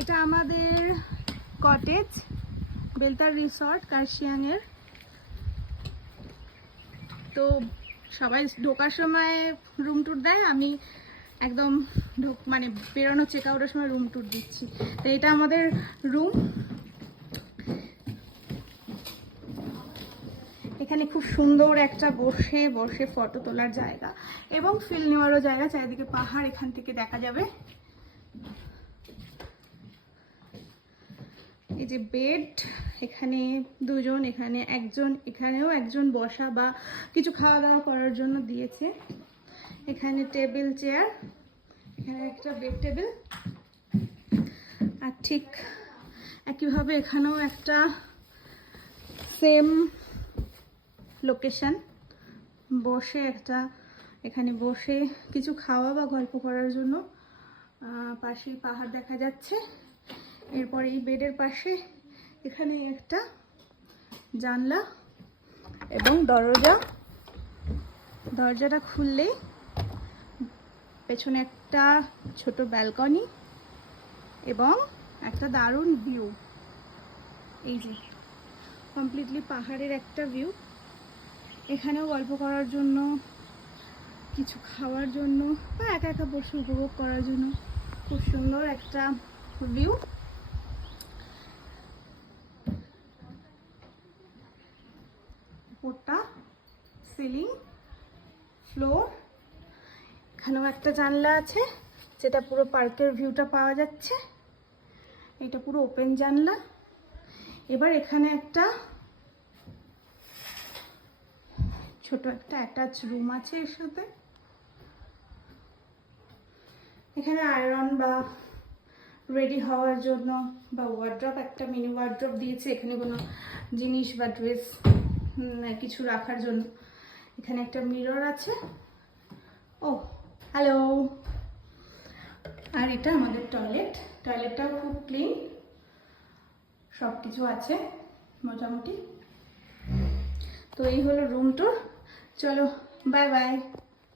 এটা আমাদের cottage, বেলতার resort কার্শিয়াংয়ের। তো সবাই ঢোকার সময় রুম ট্যুর দেয়, আমি একদম মানে বেরোনো চেক আউটের সময় রুম ট্যুর দিচ্ছি। তো এটা আমাদের রুম। এখানে খুব সুন্দর একটা বসে বসে ফটো তোলার জায়গা এবং ফিল নেওয়ারও জায়গা। চারিদিকে পাহাড় এখান থেকে দেখা যাবে। এই যে বেড, এখানে দুজন, এখানে একজন, এখানেও একজন বসা বা কিছু খাওয়া দাওয়া করার জন্য দিয়েছে। এখানে টেবিল চেয়ার, এখানে একটা বেড টেবিল, আর ঠিক একইভাবে এখানেও একটা সেম লোকেশন, বসে একটা, এখানে বসে কিছু খাওয়া বা গল্প করার জন্য। পাশেই পাহাড় দেখা যাচ্ছে। এরপর এই বেডের পাশে এখানে একটা জানলা এবং দরজাটা খুললেই পেছনে একটা ছোট ব্যালকনি এবং একটা দারুণ ভিউ। এই যে কমপ্লিটলি পাহাড়ের একটা ভিউ। এখানেও গল্প করার জন্য, কিছু খাওয়ার জন্য বা একা একা বসে উপভোগ করার জন্য খুব সুন্দর একটা ভিউ। উপরটা সিলিং, ফ্লোর, এখানেও একটা জানলা আছে যেটা পুরো পার্কের ভিউটা পাওয়া যাচ্ছে। এটা পুরো ওপেন জানলা। এবার এখানে একটা ছোট একটা অ্যাটাচ রুম আছে এর সাথে। এখানে আয়রন বা রেডি হওয়ার জন্য বা ওয়ার্ড্রপ, একটা মিনি ওয়ার্ড্রপ দিয়েছে এখানে কোনো জিনিস বা ড্রেস কিছু রাখার জন্য। এখানে একটা মিরর আছে। ও হ্যালো। আর এটা আমাদের টয়লেট। টয়লেটটাও খুব ক্লিন, সব কিছু আছে মোটামুটি। তো এই হলো রুম ট্যুর। চলো বাই বাই।